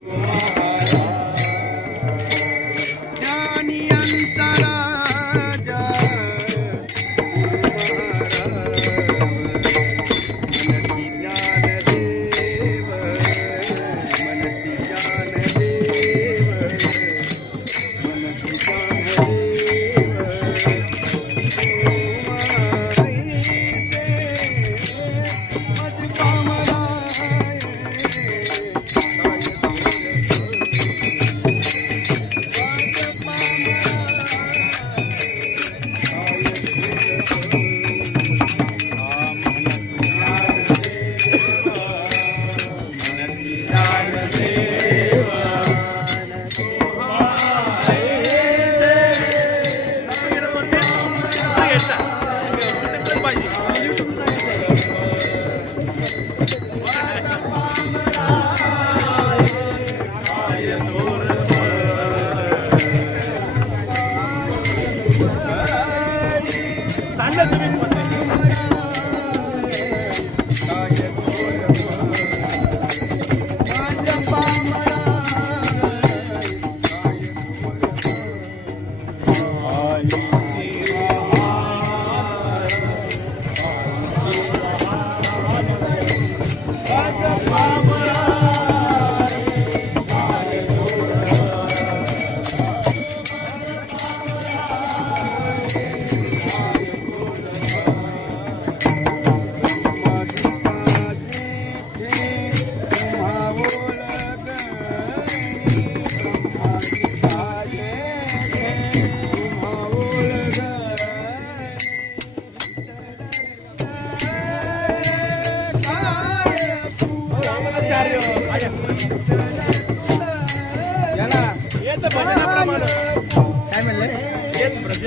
Yeah. Listen to me.